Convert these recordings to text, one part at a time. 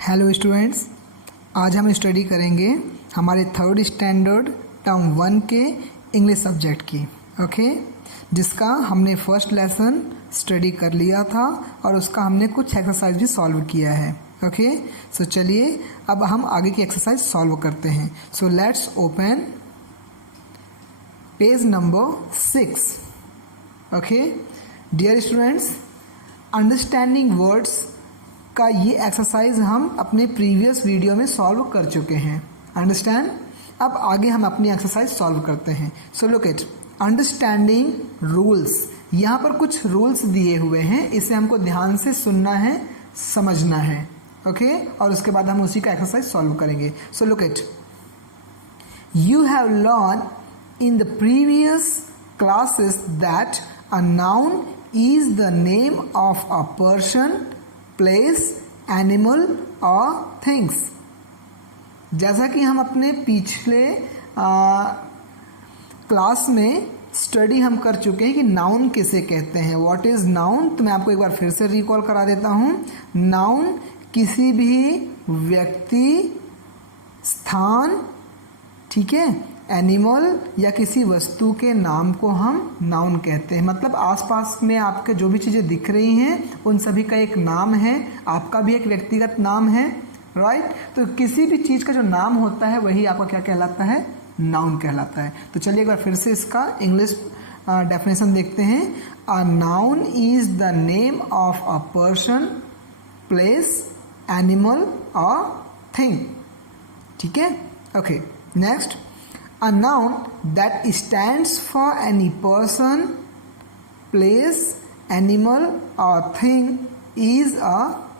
Hello students, आज हम study करेंगे हमारे थर्ड स्टैंडर्ड टर्म 1 के इंग्लिश सब्जेक्ट की। ओके, जिसका हमने फर्स्ट लेसन स्टडी कर लिया था और उसका हमने कुछ एक्सरसाइज भी सॉल्व किया है। ओके, सो चलिए अब हम आगे की एक्सरसाइज सॉल्व करते हैं। So let's open page number 6। Okay dear students, understanding words का ये एक्सरसाइज हम अपने प्रीवियस वीडियो में सॉल्व कर चुके हैं। अंडरस्टैंड। अब आगे हम अपनी एक्सरसाइज सॉल्व करते हैं। So look at understanding rules. यहाँ पर कुछ रूल्स दिए हुए हैं, इसे हमको ध्यान से सुनना है, समझना है। ओके, और उसके बाद हम उसी का एक्सरसाइज सॉल्व करेंगे। So look at, you have learn in the previous classes that a noun is the name of a person, place, animal और थिंग्स। जैसा कि हम अपने पिछले क्लास में स्टडी हम कर चुके हैं कि नाउन किसे कहते हैं, व्हाट इज नाउन। तो मैं आपको एक बार फिर से रिकॉल करा देता हूँ। नाउन किसी भी व्यक्ति, स्थान, ठीक है, एनिमल या किसी वस्तु के नाम को हम नाउन कहते हैं। मतलब आसपास में आपके जो भी चीज़ें दिख रही हैं उन सभी का एक नाम है, आपका भी एक व्यक्तिगत नाम है, राइट। तो किसी भी चीज़ का जो नाम होता है वही आपका क्या कहलाता है, नाउन कहलाता है। तो चलिए एक बार फिर से इसका इंग्लिश डेफिनेशन देखते हैं। A noun is the name of a person, place, animal और थिंग। ठीक है, okay. Next, a noun that stands for any person, place, animal or thing is a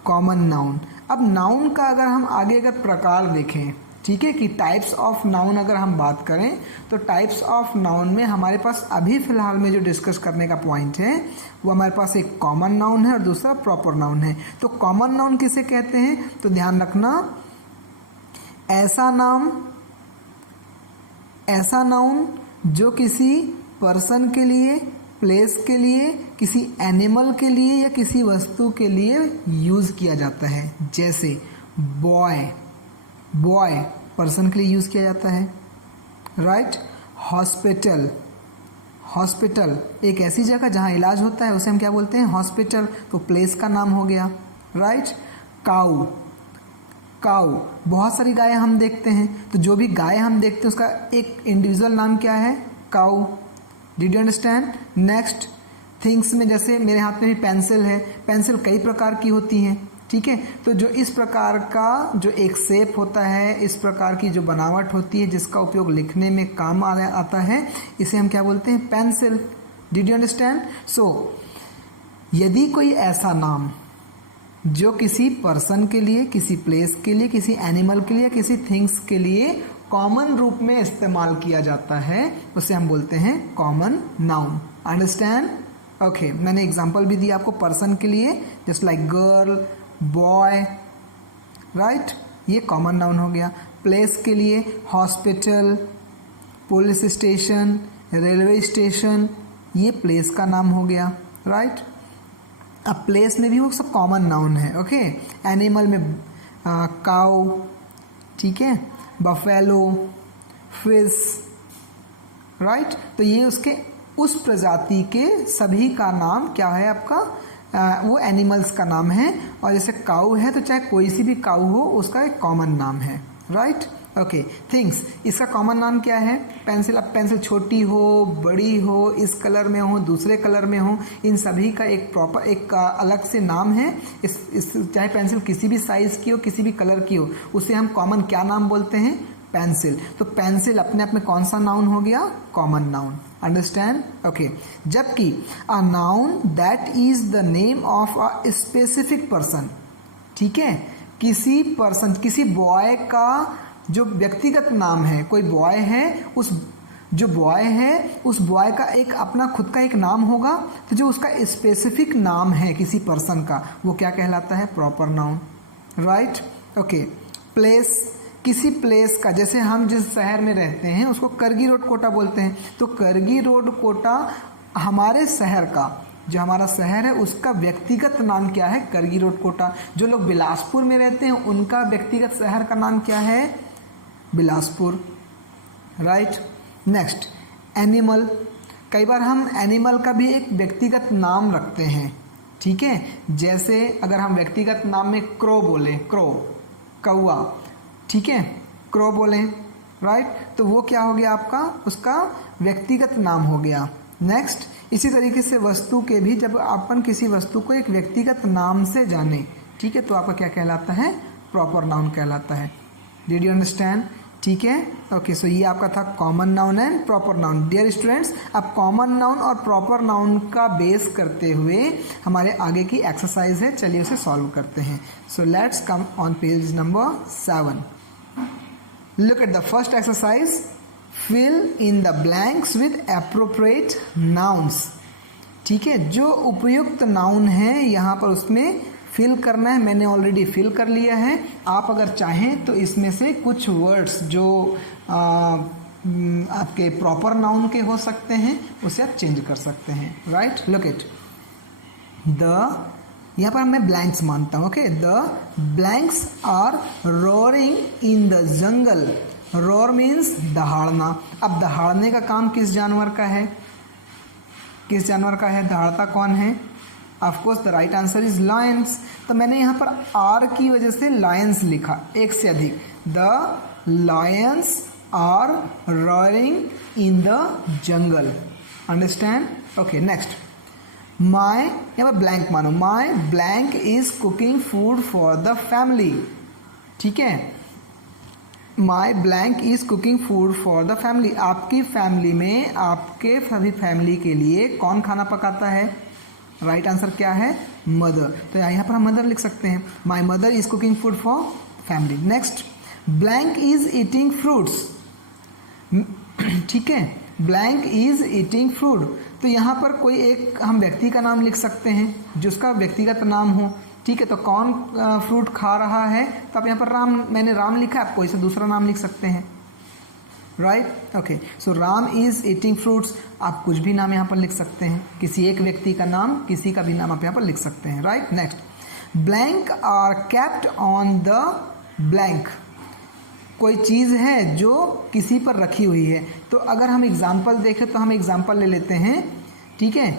common noun। अब नाउन का अगर हम आगे अगर प्रकार देखें, ठीक है, कि टाइप्स ऑफ नाउन अगर हम बात करें तो टाइप्स ऑफ नाउन में हमारे पास अभी फिलहाल में जो डिस्कस करने का पॉइंट है वो हमारे पास एक कॉमन नाउन है और दूसरा प्रॉपर नाउन है। तो कॉमन नाउन किसे कहते हैं, तो ध्यान रखना, ऐसा नाउन जो किसी पर्सन के लिए, प्लेस के लिए, किसी एनिमल के लिए या किसी वस्तु के लिए यूज़ किया जाता है। जैसे बॉय पर्सन के लिए यूज़ किया जाता है, राइट। हॉस्पिटल एक ऐसी जगह जहाँ इलाज होता है उसे हम क्या बोलते हैं, हॉस्पिटल। तो प्लेस का नाम हो गया, राइट। काऊ बहुत सारी गायें हम देखते हैं, तो जो भी गाय हम देखते हैं उसका एक इंडिविजुअल नाम क्या है, cow. Did you understand. Next, things में जैसे मेरे हाथ में भी पेंसिल है, पेंसिल कई प्रकार की होती हैं, ठीक है। तो जो इस प्रकार का जो एक शेप होता है, इस प्रकार की जो बनावट होती है जिसका उपयोग लिखने में काम आता है, इसे हम क्या बोलते हैं, pencil. Did you understand. So यदि कोई ऐसा नाम जो किसी पर्सन के लिए, किसी प्लेस के लिए, किसी एनिमल के लिए, किसी थिंग्स के लिए कॉमन रूप में इस्तेमाल किया जाता है उसे हम बोलते हैं कॉमन नाउन। अंडरस्टैंड। ओके, मैंने एग्जांपल भी दिया आपको पर्सन के लिए, just like girl, boy, right, ये कॉमन नाउन हो गया। प्लेस के लिए hospital, police station, railway station, ये प्लेस का नाम हो गया, राइट। अब प्लेस में भी वो सब कॉमन नाउन है। ओके, एनिमल में काऊ, ठीक है, बफेलो, फिश, राइट। तो ये उसके उस प्रजाति के सभी का नाम क्या है आपका, वो एनिमल्स का नाम है। और जैसे काऊ है तो चाहे कोई सी भी काऊ हो उसका एक कॉमन नाम है, राइट। ओके, थिंग्स, इसका कॉमन नाम क्या है, पेंसिल। अब पेंसिल छोटी हो, बड़ी हो, इस कलर में हो, दूसरे कलर में हो, इन सभी का एक प्रॉपर एक अलग से नाम है। इस चाहे पेंसिल किसी भी साइज़ की हो, किसी भी कलर की हो, उसे हम कॉमन क्या नाम बोलते हैं, पेंसिल। तो पेंसिल अपने आप में कौन सा नाउन हो गया, कॉमन नाउन। अंडरस्टैंड। ओके, जबकि a noun that is the name of a specific person, ठीक है, किसी पर्सन, किसी बॉय का जो व्यक्तिगत नाम है, कोई बॉय है, उस जो बॉय है उस बॉय का एक अपना खुद का एक नाम होगा, तो जो उसका स्पेसिफिक नाम है किसी पर्सन का वो क्या कहलाता है, proper noun, right. Okay, place, किसी प्लेस का, जैसे हम जिस शहर में रहते हैं उसको करगी रोड कोटा बोलते हैं, तो करगी रोड कोटा हमारे शहर का जो हमारा शहर है उसका व्यक्तिगत नाम क्या है, करगी रोड कोटा। जो लोग बिलासपुर में रहते हैं उनका व्यक्तिगत शहर का नाम क्या है, बिलासपुर, राइट। Next, animal. कई बार हम एनिमल का भी एक व्यक्तिगत नाम रखते हैं, ठीक है। जैसे अगर हम व्यक्तिगत नाम में क्रो बोले, क्रो कौआ, ठीक है, क्रो बोलें, राइट, तो वो क्या हो गया आपका, उसका व्यक्तिगत नाम हो गया। नेक्स्ट, इसी तरीके से वस्तु के भी, जब अपन किसी वस्तु को एक व्यक्तिगत नाम से जाने, ठीक है, तो आपका क्या कहलाता है, प्रॉपर नाउन कहलाता है। डिड यू अंडरस्टैंड, ठीक है। ओके, सो ये आपका था common noun and proper noun. Dear students, अब कॉमन नाउन और प्रॉपर नाउन का बेस करते हुए हमारे आगे की एक्सरसाइज है, चलिए उसे सॉल्व करते हैं। So let's come on page number 7। Look at the first exercise, fill in the blanks with appropriate nouns, ठीक है। जो उपयुक्त नाउन है यहाँ पर उसमें फिल करना है, मैंने ऑलरेडी फिल कर लिया है। आप अगर चाहें तो इसमें से कुछ वर्ड्स जो आपके प्रॉपर नाउन के हो सकते हैं उसे आप चेंज कर सकते हैं, राइट। लुक एट द, यहाँ पर मैं ब्लैंक्स मानता हूँ, okay. The blanks are roaring in the jungle. Roar means दहाड़ना। अब दहाड़ने का काम किस जानवर का है, किस जानवर का है, दहाड़ता कौन है, of course the right answer is Lions. तो मैंने यहाँ पर आर की वजह से लायंस लिखा, एक से अधिक। The lions are roaring in the jungle, understand, okay. Next, my, यहाँ पर ब्लैंक मानो, my blank is cooking food for the family, ठीक है। My blank is cooking food for the family, आपकी फैमिली में आपके सभी फैमिली के लिए कौन खाना पकाता है, राइट आंसर क्या है, मदर। तो यहाँ पर हम मदर लिख सकते हैं, my mother is cooking food for family. Next, blank is eating fruits, ठीक है, ब्लैंक इज ईटिंग फ्रूट। तो यहाँ पर कोई एक हम व्यक्ति का नाम लिख सकते हैं जिसका व्यक्तिगत नाम हो, ठीक है। तो कौन फ्रूट खा रहा है, तो आप यहाँ पर राम, मैंने राम लिखा, आप कोई से दूसरा नाम लिख सकते हैं, right, okay. So Ram is eating fruits, आप कुछ भी नाम यहाँ पर लिख सकते हैं, किसी एक व्यक्ति का नाम, किसी का भी नाम आप यहाँ पर लिख सकते हैं, right. Next, blank are kept on the blank, कोई चीज़ है जो किसी पर रखी हुई है। तो अगर हम एग्जाम्पल देखें तो हम एग्जाम्पल ले लेते हैं, ठीक है।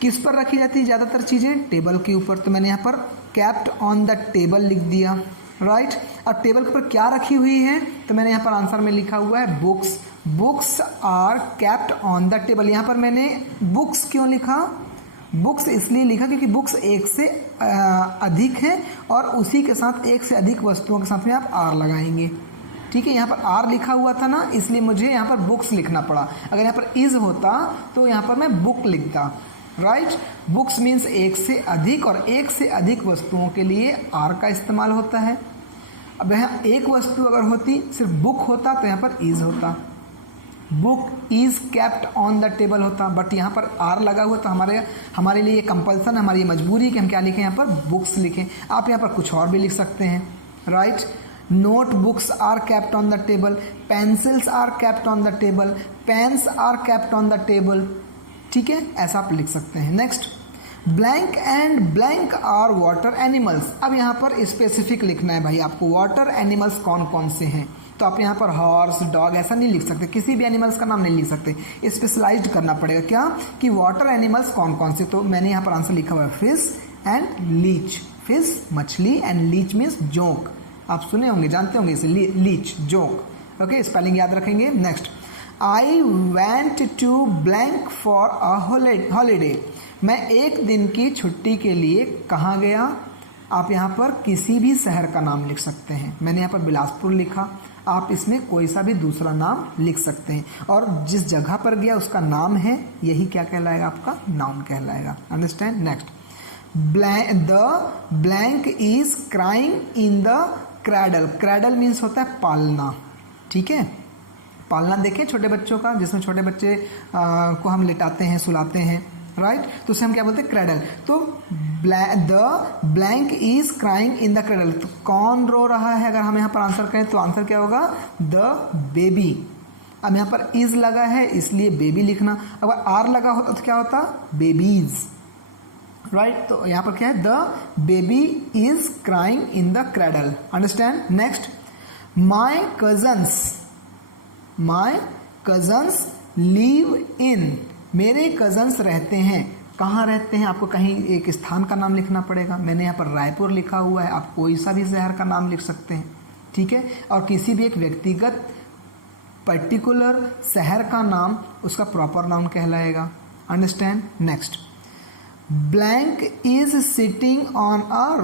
किस पर रखी जाती है ज़्यादातर चीज़ें, टेबल के ऊपर। तो मैंने यहाँ पर कैप्ट ऑन द टेबल लिख दिया, राइट। अब टेबल पर क्या रखी हुई है, तो मैंने यहाँ पर आंसर में लिखा हुआ है books. Books are kept on the table. यहाँ पर मैंने बुक्स क्यों लिखा, बुक्स इसलिए लिखा क्योंकि बुक्स एक से अधिक है और उसी के साथ एक से अधिक वस्तुओं के साथ में आप आर लगाएंगे, ठीक है। यहाँ पर आर लिखा हुआ था ना, इसलिए मुझे यहाँ पर बुक्स लिखना पड़ा। अगर यहाँ पर इज होता तो यहाँ पर मैं बुक लिखता, राइट। बुक्स मीन्स एक से अधिक, और एक से अधिक वस्तुओं के लिए आर का इस्तेमाल होता है। अब यहाँ एक वस्तु अगर होती, सिर्फ बुक होता, तो यहाँ पर इज होता, book is kept on the table होता। बट यहाँ पर आर लगा हुआ, तो हमारे लिए ये कंपल्सन, हमारी ये मजबूरी है कि हम क्या लिखें, यहाँ पर बुक्स लिखें। आप यहाँ पर कुछ और भी लिख सकते हैं, right. Notebooks are kept on the table, pencils are kept on the table, pens are kept on the table, ठीक है, ऐसा आप लिख सकते हैं। Next, blank and blank are water animals. अब यहाँ पर स्पेसिफिक लिखना है भाई आपको, वाटर एनिमल्स कौन कौन से हैं। तो आप यहाँ पर हॉर्स, डॉग ऐसा नहीं लिख सकते, किसी भी एनिमल्स का नाम नहीं लिख सकते, स्पेशलाइज्ड करना पड़ेगा। क्या कि वाटर एनिमल्स कौन कौन से। तो मैंने यहाँ पर आंसर लिखा हुआ है फिश एंड लीच। फिश मछली एंड लीच मीन्स जोंक, आप सुने होंगे, जानते होंगे इसे, लीच जोंक, ओके, स्पेलिंग याद रखेंगे। Next, I went to blank for a holiday. मैं एक दिन की छुट्टी के लिए कहाँ गया। आप यहाँ पर किसी भी शहर का नाम लिख सकते हैं, मैंने यहाँ पर बिलासपुर लिखा, आप इसमें कोई सा भी दूसरा नाम लिख सकते हैं, और जिस जगह पर गया उसका नाम है, यही क्या कहलाएगा, आपका नाउन कहलाएगा, understand. Next, the blank is crying in the cradle. Cradle means होता है पालना, ठीक है, पालना देखें छोटे बच्चों का, जिसमें छोटे बच्चे को हम लिटाते हैं, सुलाते हैं, राइट। तो उसे हम क्या बोलते हैं, क्रैडल। तो the blank is crying in the cradle, तो कौन रो रहा है। अगर हम यहाँ पर आंसर करें तो आंसर क्या होगा, द बेबी, अब यहाँ पर इज लगा है इसलिए बेबी लिखना, अगर आर लगा होता तो क्या होता, बेबीज, राइट। तो यहाँ पर क्या है, the baby is crying in the cradle, understand. Next, my cousins live in, मेरे कजन्स रहते हैं, कहाँ रहते हैं, आपको कहीं एक स्थान का नाम लिखना पड़ेगा। मैंने यहाँ पर रायपुर लिखा हुआ है, आप कोई सा भी शहर का नाम लिख सकते हैं, ठीक है। और किसी भी एक व्यक्तिगत पर्टिकुलर शहर का नाम उसका प्रॉपर नाउन कहलाएगा, understand. Next, blank is sitting on a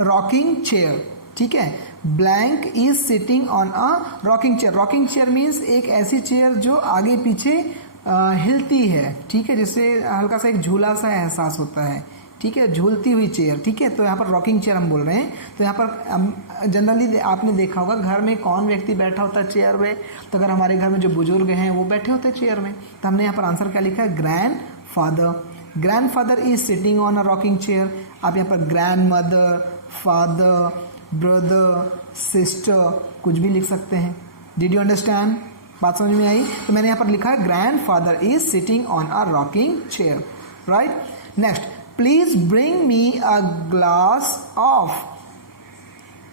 rocking chair, ठीक है। Blank is sitting on a rocking chair, rocking chair means एक ऐसी चेयर जो आगे पीछे हिलती है, ठीक है, जिससे हल्का सा एक झूला सा एहसास होता है, ठीक है, झूलती हुई चेयर, ठीक है। तो यहाँ पर रॉकिंग चेयर हम बोल रहे हैं। तो यहाँ पर जनरली आपने देखा होगा घर में कौन व्यक्ति बैठा होता है चेयर में, तो अगर हमारे घर में जो बुजुर्ग हैं वो बैठे होते हैं चेयर में, तो हमने यहाँ पर आंसर क्या लिखा है, grand father is sitting on a rocking chair. आप यहाँ पर grand mother, father, brother, sister कुछ भी लिख सकते हैं। डिड यू अंडरस्टैंड, बात समझ में आई। तो मैंने यहाँ पर लिखा है grand father is sitting on a rocking chair, right. Next, please bring me a glass of,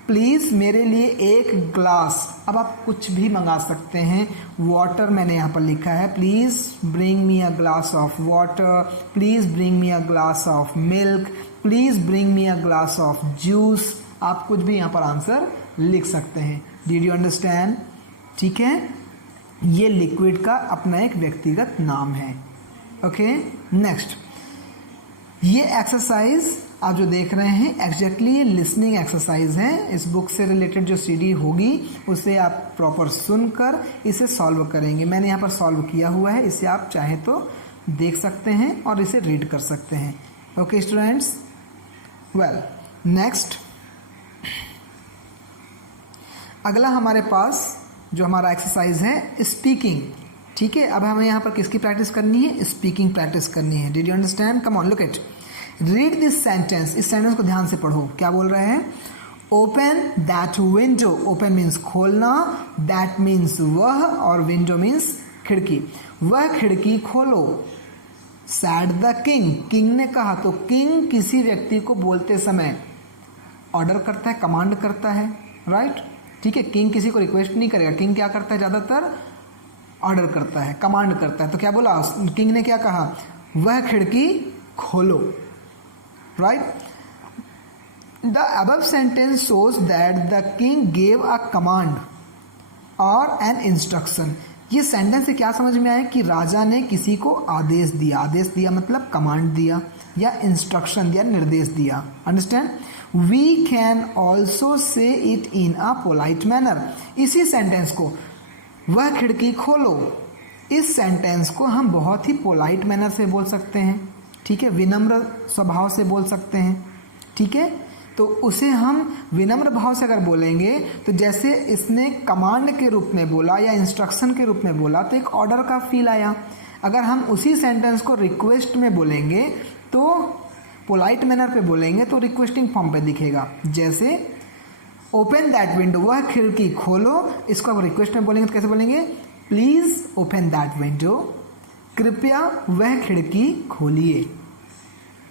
please मेरे लिए एक ग्लास, अब आप कुछ भी मंगा सकते हैं, वाटर मैंने यहाँ पर लिखा है, please bring me a glass of water, please bring me a glass of milk, please bring me a glass of juice, आप कुछ भी यहाँ पर आंसर लिख सकते हैं। डिड यू अंडरस्टैंड, ठीक है। ये लिक्विड का अपना एक व्यक्तिगत नाम है, ओके। नेक्स्ट, ये एक्सरसाइज आप जो देख रहे हैं एग्जैक्टली ये लिसनिंग एक्सरसाइज है। इस बुक से रिलेटेड जो सीडी होगी उसे आप प्रॉपर सुनकर इसे सॉल्व करेंगे। मैंने यहाँ पर सॉल्व किया हुआ है, इसे आप चाहे तो देख सकते हैं और इसे रीड कर सकते हैं, ओके स्टूडेंट्स। वेल, नेक्स्ट अगला हमारे पास जो हमारा एक्सरसाइज है स्पीकिंग, ठीक है। अब हमें यहाँ पर किसकी प्रैक्टिस करनी है, स्पीकिंग प्रैक्टिस करनी है। Did you understand, come on look it, read this sentence, इस सेंटेंस को ध्यान से पढ़ो। क्या बोल रहे हैं, open that window, open means खोलना, दैट मीन्स वह, और विंडो मीन्स खिड़की, वह खिड़की खोलो। सैड द किंग, किंग ने कहा, तो किंग किसी व्यक्ति को बोलते समय ऑर्डर करता है, कमांड करता है, राइट, ठीक है। किंग किसी को रिक्वेस्ट नहीं करेगा, किंग क्या करता है, ज़्यादातर ऑर्डर करता है, कमांड करता है। तो क्या बोला किंग ने, क्या कहा, वह खिड़की खोलो, right. The above sentence shows that the king gave a command और एन इंस्ट्रक्शन। ये सेंटेंस से क्या समझ में आया कि राजा ने किसी को आदेश दिया, आदेश दिया मतलब कमांड दिया या इंस्ट्रक्शन दिया, निर्देश दिया, understand. We can also say it in a polite manner, इसी सेंटेंस को वह खिड़की खोलो, इस सेंटेंस को हम बहुत ही पोलाइट मैनर से बोल सकते हैं, ठीक है, विनम्र स्वभाव से बोल सकते हैं, ठीक है। तो उसे हम विनम्र भाव से अगर बोलेंगे तो जैसे इसने कमांड के रूप में बोला या इंस्ट्रक्शन के रूप में बोला तो एक ऑर्डर का फील आया। अगर हम उसी सेंटेंस को रिक्वेस्ट में बोलेंगे तो पोलाइट मैनर पे बोलेंगे तो रिक्वेस्टिंग फॉर्म पे दिखेगा, जैसे ओपन दैट विंडो, वह खिड़की खोलो, इसको अगर रिक्वेस्ट में बोलेंगे तो कैसे बोलेंगे, प्लीज ओपन दैट विंडो, कृपया वह खिड़की खोलिए,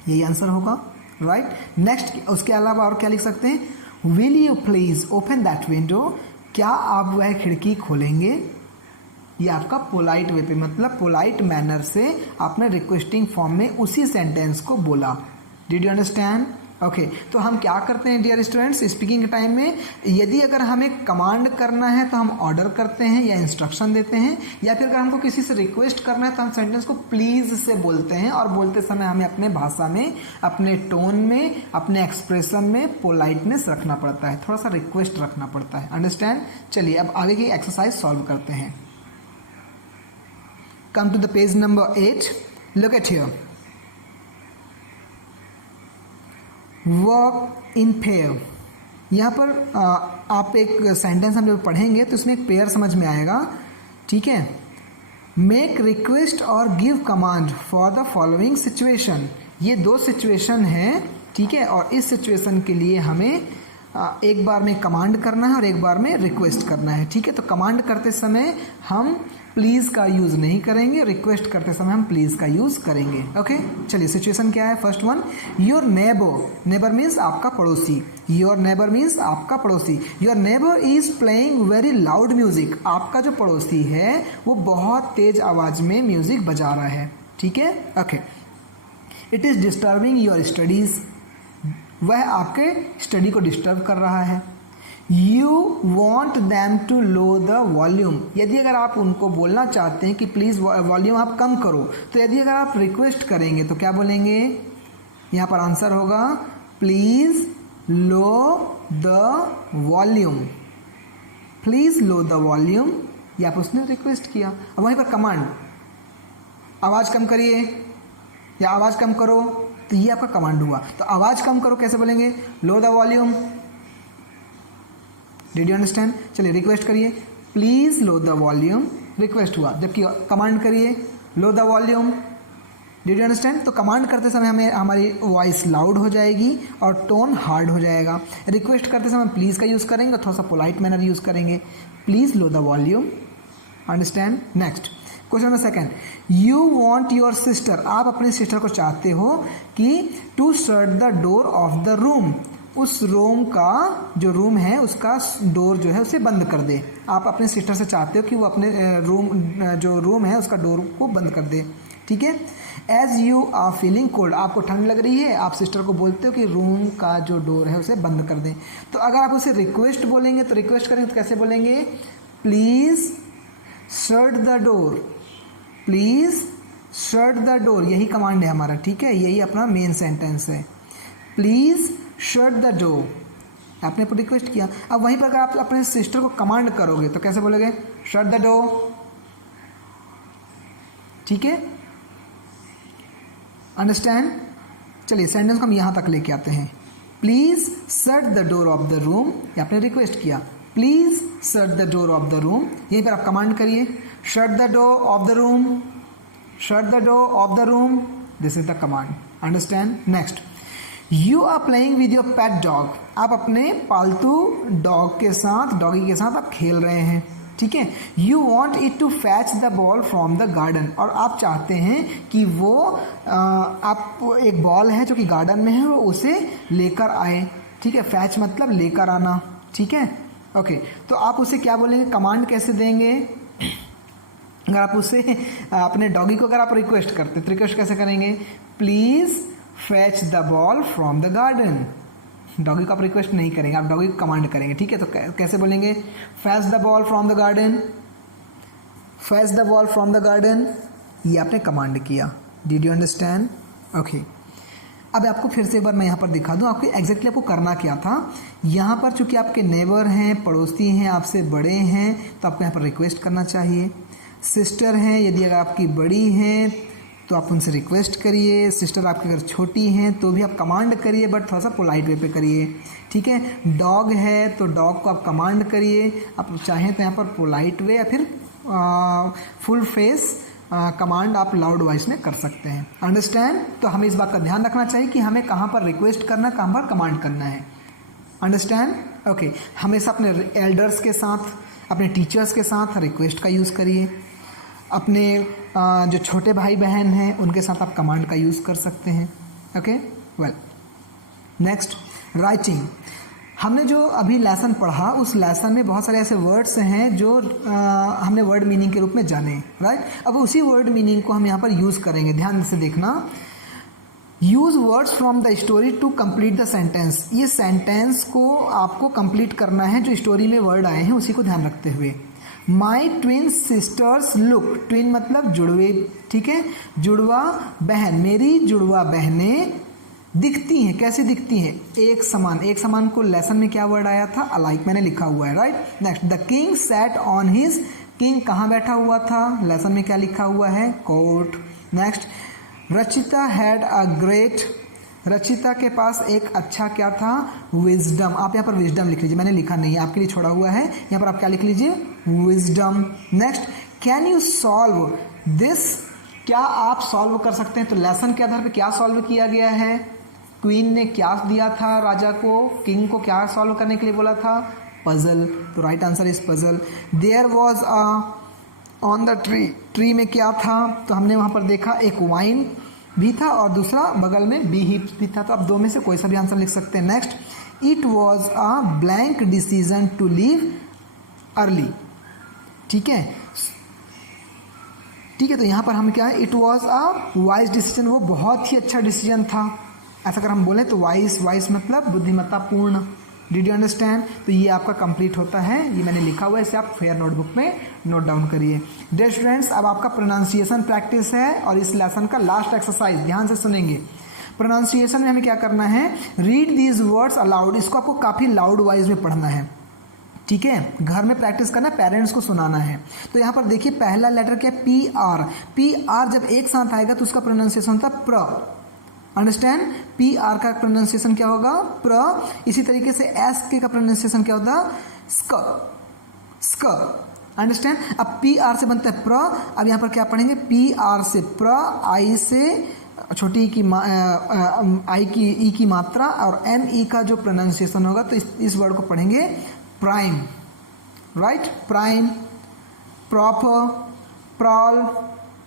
यही आंसर होगा, राइट। नेक्स्ट, उसके अलावा और क्या लिख सकते हैं, will you please open that window, क्या आप वह खिड़की खोलेंगे। ये आपका पोलाइट वे पे, मतलब पोलाइट मैनर से आपने रिक्वेस्टिंग फॉर्म में उसी सेंटेंस को बोला। Did you understand, okay. तो हम क्या करते हैं डियर स्टूडेंट्स, स्पीकिंग के टाइम में यदि अगर हमें कमांड करना है तो हम ऑर्डर करते हैं या इंस्ट्रक्शन देते हैं, या फिर अगर हमको किसी से रिक्वेस्ट करना है तो हम सेंटेंस को प्लीज से बोलते हैं, और बोलते समय हमें अपने भाषा में, अपने टोन में, अपने एक्सप्रेशन में पोलाइटनेस रखना पड़ता है, थोड़ा सा रिक्वेस्ट रखना पड़ता है, अंडरस्टैंड। चलिए अब आगे की एक्सरसाइज सॉल्व करते हैं। Come to the page number 8, look at here, work in pair. यहाँ पर आप एक सेंटेंस हम जब पढ़ेंगे तो इसमें एक पेयर समझ में आएगा, ठीक है। मेक रिक्वेस्ट और give command for the following situation, ये दो सिचुएशन हैं, ठीक है, और इस सिचुएशन के लिए हमें एक बार में कमांड करना है और एक बार में रिक्वेस्ट करना है, ठीक है। तो कमांड करते समय हम प्लीज़ का यूज़ नहीं करेंगे, रिक्वेस्ट करते समय हम प्लीज़ का यूज़ करेंगे, ओके। चलिए सिचुएशन क्या है, first one, your neighbour, neighbour means आपका पड़ोसी, योर नेबर मीन्स आपका पड़ोसी, your neighbour is playing very loud music, आपका जो पड़ोसी है वो बहुत तेज आवाज़ में म्यूजिक बजा रहा है, ठीक है, okay. It is disturbing your studies, वह आपके स्टडी को डिस्टर्ब कर रहा है। You want them to low the volume, यदि अगर आप उनको बोलना चाहते हैं कि प्लीज़ वॉल्यूम आप कम करो, तो यदि अगर आप रिक्वेस्ट करेंगे तो क्या बोलेंगे, यहाँ पर आंसर होगा please low the volume, please low the volume, या आप उसने रिक्वेस्ट किया। अब वहीं पर कमांड, आवाज़ कम करिए या आवाज़ कम करो, तो ये आपका कमांड हुआ। तो आवाज़ कम करो कैसे बोलेंगे, low the volume, did you understand. चलिए रिक्वेस्ट करिए, please low the volume, request हुआ, जबकि कमांड करिए low the volume, did you understand. तो कमांड करते समय हमें हमारी वॉइस लाउड हो जाएगी और टोन हार्ड हो जाएगा। रिक्वेस्ट करते समय प्लीज़ का यूज़ करेंगे, थोड़ा सा पोलाइट मैनर यूज़ करेंगे, please low the volume, understand. Next question number second, you want your sister, आप अपनी सिस्टर को चाहते हो कि to shut the door of the room, उस रूम का जो रूम है उसका डोर जो है उसे बंद कर दे। आप अपने सिस्टर से चाहते हो कि वो अपने जो रूम है उसका डोर को बंद कर दे, ठीक है। As you are feeling cold, आपको ठंड लग रही है, आप सिस्टर को बोलते हो कि रूम का जो डोर है उसे बंद कर दें। तो अगर आप उसे रिक्वेस्ट बोलेंगे तो रिक्वेस्ट करेंगे तो कैसे बोलेंगे, please shut the door, please shut the door, यही कमांड है हमारा, ठीक है, यही अपना मेन सेंटेंस है, प्लीज़ शट द डोर, आपने रिक्वेस्ट किया। अब वहीं पर अगर आप अपने सिस्टर को कमांड करोगे तो कैसे बोलोगे, शट द डोर, ठीक है, अंडरस्टैंड। चलिए सेंटेंस को हम यहाँ तक लेके आते हैं, please shut the door of the room, आपने रिक्वेस्ट किया, please shut the door of the room, यहीं पर आप कमांड करिए, shut the door of the room, shut the door of the room, this is the command, understand. Next, you are playing with your pet dog, आप अपने पालतू dog के साथ, doggy के साथ आप खेल रहे हैं, ठीक है। You want it to fetch the ball from the garden, और आप चाहते हैं कि वो आप एक बॉल है जो कि गार्डन में है वो उसे लेकर आए, ठीक है, फैच मतलब लेकर आना, ठीक है, ओके। तो आप उसे क्या बोलेंगे, कमांड कैसे देंगे, अगर आप उससे अपने डॉगी को अगर आप रिक्वेस्ट करते तो रिक्वेस्ट कैसे करेंगे, please fetch the ball from the garden, doggy को आप रिक्वेस्ट नहीं करेंगे, आप डॉगी को कमांड करेंगे, ठीक है। तो कैसे बोलेंगे, fetch the ball from the garden, fetch the ball from the garden, ये आपने कमांड किया, डिड यू अंडरस्टैंड, ओके। अब आपको फिर से एक बार मैं यहाँ पर दिखा दूँ आपको एग्जैक्टली आपको करना क्या था। यहाँ पर चूंकि आपके नेबर हैं, पड़ोसी हैं, आपसे बड़े हैं, तो आपको यहाँ पर रिक्वेस्ट करना चाहिए। सिस्टर हैं, यदि अगर आपकी बड़ी हैं तो आप उनसे रिक्वेस्ट करिए, सिस्टर आपकी अगर छोटी हैं तो भी आप कमांड करिए, बट थोड़ा सा पोलाइट वे पे करिए, ठीक है। डॉग है तो डॉग को आप कमांड करिए, आप चाहें तो यहाँ पर पोलाइट वे या फिर फुल फेस कमांड आप लाउड वॉइस में कर सकते हैं, अंडरस्टैंड। तो हमें इस बात का ध्यान रखना चाहिए कि हमें कहाँ पर रिक्वेस्ट करना है, कहाँ पर कमांड करना है, अंडरस्टैंड, ओके। हमेशा अपने एल्डर्स के साथ, अपने टीचर्स के साथ रिक्वेस्ट का यूज़ करिए, अपने जो छोटे भाई बहन हैं उनके साथ आप कमांड का यूज़ कर सकते हैं, ओके। Well, next, writing. हमने जो अभी लेसन पढ़ा उस लेसन में बहुत सारे ऐसे वर्ड्स हैं जो हमने वर्ड मीनिंग के रूप में जाने, राइट। अब उसी वर्ड मीनिंग को हम यहाँ पर यूज़ करेंगे, ध्यान से देखना। Use words from the story to complete the sentence, ये सेंटेंस को आपको कंप्लीट करना है, जो स्टोरी में वर्ड आए हैं उसी को ध्यान रखते हुए। माई ट्विन सिस्टर्स लुक, ट्विन मतलब जुड़वे, ठीक है, जुड़वा बहन, मेरी जुड़वा बहनें दिखती हैं, कैसे दिखती हैं, एक समान। एक समान को लेसन में क्या वर्ड आया था, अलाइक, मैंने लिखा हुआ है, right. Next, the king sat on his, king कहाँ बैठा हुआ था, लेसन में क्या लिखा हुआ है, court. Next, Rachita had a great, Rachita के पास एक अच्छा क्या था, विजडम। आप यहाँ पर विजडम लिख लीजिए, मैंने लिखा नहीं है, आपके लिए छोड़ा हुआ है, यहाँ पर आप क्या लिख लीजिए, wisdom. Next, can you solve this, क्या आप सॉल्व कर सकते हैं, तो लेसन के आधार पे क्या सॉल्व किया गया है, क्वीन ने क्या दिया था राजा को, किंग को क्या सॉल्व करने के लिए बोला था, पजल। तो right answer is puzzle. There was a on the tree, tree में क्या था, तो हमने वहाँ पर देखा एक वाइन भी था और दूसरा बगल में बी हिप्स भी था। तो आप दो में से कोई सा भी आंसर लिख सकते हैं। Next, it was a blank decision to leave early. ठीक है, ठीक है, तो यहाँ पर हम क्या है, it was a wise decision, वो बहुत ही अच्छा डिसीजन था। ऐसा अगर हम बोले तो वाइज, वाइज मतलब बुद्धिमत्तापूर्ण। Did you understand? तो ये आपका कंप्लीट होता है, ये मैंने लिखा हुआ है, इसे आप फेयर नोटबुक में नोट डाउन करिए। डियर स्टूडेंट्स, अब आपका प्रोनाउंसिएशन प्रैक्टिस है और इस लेसन का लास्ट एक्सरसाइज ध्यान से सुनेंगे। प्रोनाउंसिएशन में हमें क्या करना है, रीड दीज वर्ड्स अलाउड, इसको आपको काफ़ी लाउड वाइज में पढ़ना है। ठीक है, घर में प्रैक्टिस करना, पेरेंट्स को सुनाना है। तो यहाँ पर देखिए पहला लेटर क्या है, पी आर। पी आर जब एक साथ आएगा तो उसका प्रोनाउंसिएशन होता है प्र। अंडरस्टैंड? पी आर का प्रोनाउंसिएशन क्या होगा, प्र। इसी तरीके से एस के का प्रोनाउंसिएशन क्या होता है, स्क, स्क। अंडरस्टैंड? अब पी आर से बनता है प्र। अब यहाँ पर क्या पढ़ेंगे, पी आर से प्र, आई से छोटी ई की आई की ई की मात्रा और एम ई का जो प्रोनाउंसिएशन होगा, तो इस वर्ड को पढ़ेंगे prime. Right, prime, proper, prowl,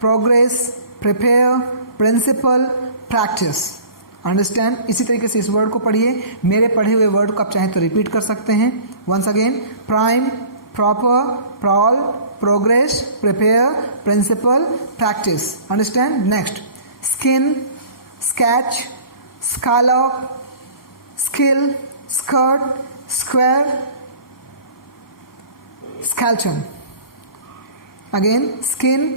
progress, prepare, principal, practice. Understand? इसी तरीके से इस वर्ड को पढ़िए। मेरे पढ़े हुए वर्ड को आप चाहें तो रिपीट कर सकते हैं। Once again, prime, proper, prowl, progress, prepare, principal, practice. Understand? Next, skin, sketch, scallop, skill, skirt, square, scallion. Again, skin,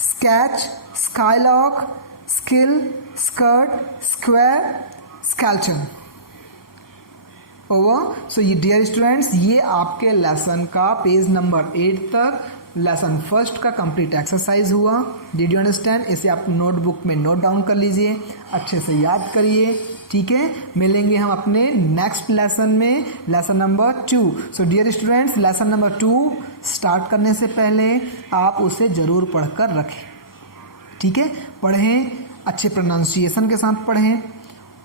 sketch, scallop, skill, skirt, square, scallion. Over. So ये डियर स्टूडेंट्स, ये आपके lesson का page number 8 तक lesson first का complete exercise हुआ। Did you understand? इसे आप notebook में नोट डाउन कर लीजिए, अच्छे से याद करिए। ठीक है, मिलेंगे हम अपने नेक्स्ट लेसन में, lesson number 2। So dear students, lesson number 2 start करने से पहले आप उसे ज़रूर पढ़कर रखें। ठीक है, पढ़ें, अच्छे प्रोनाउंसिएशन के साथ पढ़ें,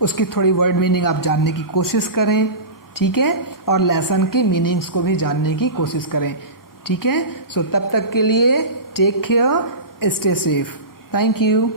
उसकी थोड़ी वर्ड मीनिंग आप जानने की कोशिश करें। ठीक है, और लेसन की मीनिंग्स को भी जानने की कोशिश करें। ठीक है, सो तब तक के लिए take care, stay safe. Thank you.